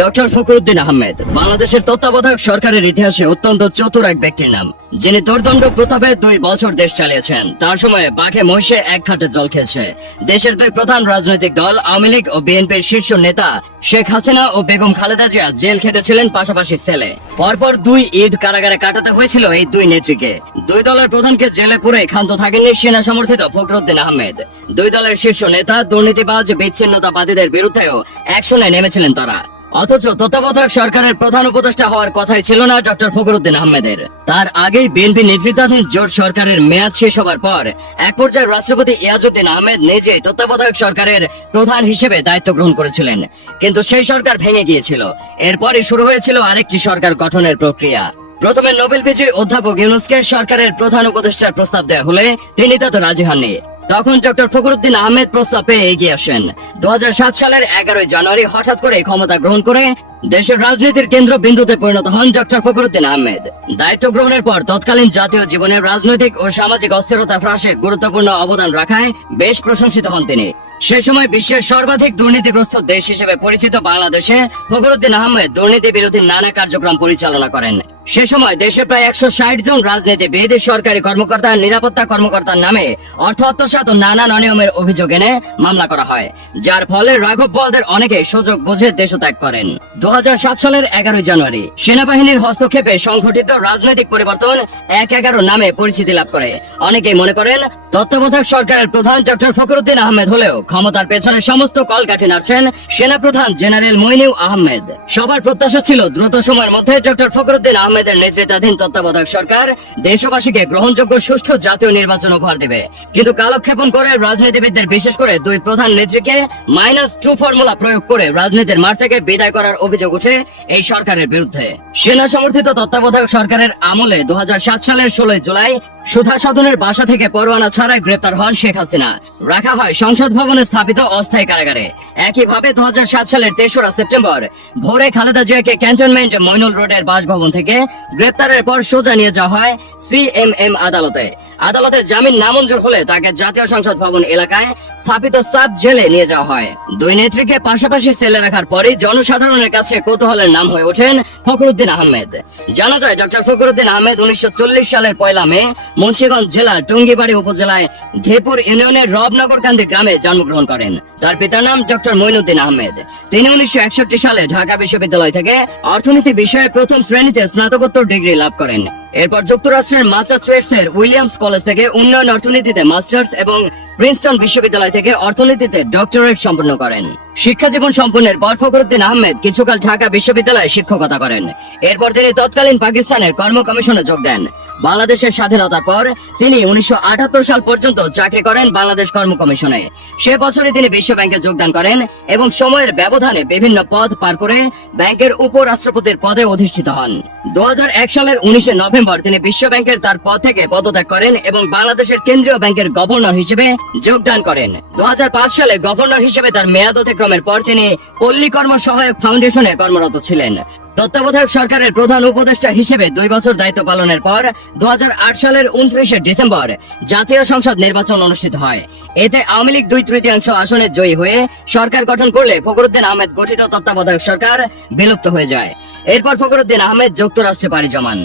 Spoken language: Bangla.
ডক্টর ফখরুদ্দিন আহমেদ বাংলাদেশের তত্ত্বাবধায়ক সরকারের ইতিহাসে অত্যন্ত চতুর এক ব্যক্তির নাম, যিনি দুর্দণ্ড প্রতাপে 2 বছর দেশ চালিয়েছেন। তার সময়ে বাঘে মহিষে এক ঘাটে জল খেয়েছে। দেশের 2 প্রধান রাজনৈতিক দল আওয়ামী লীগ ও বিএনপির শীর্ষ নেতা শেখ হাসিনা ও বেগম খালেদা জিয়া জেল খেটেছিলেন পাশাপাশি সেলে। পরপর 2 ঈদ কারাগারে কাটাতে হয়েছিল এই 2 নেত্রীকে। 2 দলের প্রধানকে জেলে পুরে ক্ষান্ত থাকেননি সেনা সমর্থিত ফখরুদ্দিন আহমেদ। 2 দলের শীর্ষ নেতা দুর্নীতিবাজ বিচ্ছিন্নতাবাদীদের বিরুদ্ধেও অ্যাকশনে নেমেছিলেন তারা। অথচ তত্ত্বাবধায়ক সরকারের প্রধান উপদেষ্টা হওয়ার কথাই ছিল না ডক্টর ফখরুদ্দিন আহমেদের। তার আগেই বিএনপি নেতৃত্বাধীন জোট সরকারের মেয়াদ শেষ হবার পর এক পর্যায়ে রাষ্ট্রপতি ইয়াজউদ্দিন আহমেদ নিজে তত্ত্বাবধায়ক সরকারের প্রধান হিসেবে দায়িত্ব গ্রহণ করেছিলেন, কিন্তু সেই সরকার ভেঙে গিয়েছিল। এরপরই শুরু হয়েছিল আরেকটি সরকার গঠনের প্রক্রিয়া। প্রথমে নোবেল বিজয়ী অধ্যাপক ইউনূসকে সরকারের প্রধান উপদেষ্টার প্রস্তাব দেওয়া হলে তিনি তাতে রাজি হননি। তখন ডক্টর ফখরুদ্দিন আহমেদ প্রস্তাব পেয়ে এগিয়ে আসেন। 2007 সালের 11 জানুয়ারি হঠাৎ করে ক্ষমতা গ্রহণ করে দেশের রাজনীতির কেন্দ্রবিন্দুতে পরিণত হন ডক্টর ফখরুদ্দিন আহমেদ। দায়িত্ব গ্রহণের পর তৎকালীন জাতীয় জীবনের রাজনৈতিক ও সামাজিক অস্থিরতা হ্রাসে গুরুত্বপূর্ণ অবদান রাখায় বেশ প্রশংসিত হন তিনি। সে সময় বিশ্বের সর্বাধিক দুর্নীতিগ্রস্ত দেশ হিসেবে পরিচিত বাংলাদেশে ফখরুদ্দিন আহমেদ দুর্নীতি বিরোধী নানা কার্যক্রম পরিচালনা করেন। সে সময় দেশে প্রায় 160 জন রাজনীতিবিদ, সরকারি কর্মকর্তা, নিরাপত্তা কর্মকর্তার নামে অর্থ আত্মসাৎ ও নানান অনিয়মের অভিযোগ এনে মামলা করা হয়, যার ফলে রাঘব বোয়ালদের অনেকে সুযোগ বুঝে দেশত্যাগ করেন। 2007 সালের 11 জানুয়ারি সেনাবাহিনীর হস্তক্ষেপে সংঘটিত রাজনৈতিক পরিবর্তন 1-11 নামে পরিচিতি লাভ করে। অনেকেই মনে করেন তত্ত্বাবধায়ক সরকারের প্রধান ডক্টর ফখরুদ্দিন আহমেদ হলেও ক্ষমতার পেছনে সমস্ত কলকাঠি নাড়ছেন সেনাপ্রধান জেনারেল মইনুল আহমেদ। সবার প্রত্যাশা ছিল দ্রুত সময়ের মধ্যে ডক্টর ফখরুদ্দিন আহমেদের নেতৃত্বাধীন তত্ত্বাবধায়ক সরকার দেশবাসীকে গ্রহণযোগ্য সুষ্ঠু জাতীয় নির্বাচন উপহার দেবে, কিন্তু কালক্ষেপণ করে রাজনীতিবিদদের, বিশেষ করে 2 প্রধান নেত্রীকে -2 ফর্মুলা প্রয়োগ করে রাজনীতির মাঠ থেকে বিদায় করার অভিযোগ উঠে এই সরকারের বিরুদ্ধে। সেনা সমর্থিত তত্ত্বাবধায়ক সরকারের আমলে 2007 সালের 16 জুলাই সুধা সাধনের বাসা থেকে পরোয়ানা ছাড়াই গ্রেপ্তার হন শেখ হাসিনা। রাখা হয় সংসদ ভবনে স্থাপিত অস্থায়ী কারাগারে। একইভাবে 2007 সালের 3রা সেপ্টেম্বর ভোরে খালেদা জিয়াকে ক্যান্টনমেন্ট মইনুল রোডের বাসভবন থেকে গ্রেপ্তারের পর সোজা নিয়ে যাওয়া হয় সিএমএম আদালতে। আদালতে জামিন নামঞ্জুর হলে তাকে জাতীয় সংসদ ভবন এলাকায় স্থাপিত সাব জেলে নিয়ে যাওয়া হয়। 2 নেত্রীকে পাশাপাশি সেলে রাখার পরই জনসাধারণের কাছে কৌতূহলের নাম হয়ে ওঠেন ফখরুদ্দিন আহমেদ। জানা যায় ডক্টর ফখরুদ্দিন আহমেদ 1940 সালের 1 মে মুন্সিগঞ্জ জেলার টুঙ্গিবাড়ি উপজেলায় ধেপুর ইউনিয়নের রবনগরকান্দি গ্রামে জন্মগ্রহণ করেন। তার পিতার নাম ডক্টর মইনুদ্দিন আহমেদ। তিনি 1961 সালে ঢাকা বিশ্ববিদ্যালয় থেকে অর্থনীতি বিষয়ে প্রথম শ্রেণীতে স্নাতকোত্তর ডিগ্রি লাভ করেন। এরপর যুক্তরাষ্ট্রের ম্যাসাচুসেটসের উইলিয়ামস কলেজ থেকে উন্নয়ন অর্থনীতিতে মাস্টার্স এবং প্রিন্সটন বিশ্ববিদ্যালয় থেকে অর্থনীতিতে ডক্টরেট সম্পন্ন করেন। শিক্ষা জীবন সম্পন্নের পর ফখরুদ্দিন আহমেদ কিছুকাল ঢাকা বিশ্ববিদ্যালয়ে শিক্ষকতা করেন। এরপর তিনি তৎকালীন পাকিস্তানের কর্ম কমিশনে যোগ দেন। বাংলাদেশের স্বাধীনতার পর তিনি 1978 সাল পর্যন্ত চাকরি করেন বাংলাদেশ কর্ম কমিশনে। সে বছরই তিনি বিশ্ব ব্যাংকে যোগদান করেন এবং সময়ের ব্যবধানে বিভিন্ন পদ পার করে ব্যাংকের উপরাষ্ট্রপতির পদে অধিষ্ঠিত হন। 2001 সালের 19 নভেম্বর তিনি বিশ্ব ব্যাংকের তার পদ থেকে পদত্যাগ করেন এবং বাংলাদেশের কেন্দ্রীয় ব্যাংকের গভর্নর হিসেবে যোগদান করেন। 2005 সালে গভর্নর হিসেবে তার মেয়াদ অতিক্রমের পর তিনি পল্লী কর্ম সহায়ক ফাউন্ডেশনে কর্মরত ছিলেন। তত্ত্বাবধায়ক সরকারের প্রধান উপদেষ্টা হিসেবে 2 বছর দায়িত্ব পালনের পর 2008 সালের 29 ডিসেম্বর জাতীয় সংসদ নির্বাচন অনুষ্ঠিত হয়। এতে আওয়ামী লীগ 2/3 আসনে জয়ী হয়ে সরকার গঠন করলে ফখরুদ্দিন আহমেদ গঠিত তত্ত্বাবধায়ক সরকার বিলুপ্ত হয়ে যায়। এরপর ফখরুদ্দিন আহমেদ যুক্তরাষ্ট্রে পাড়ি জমান।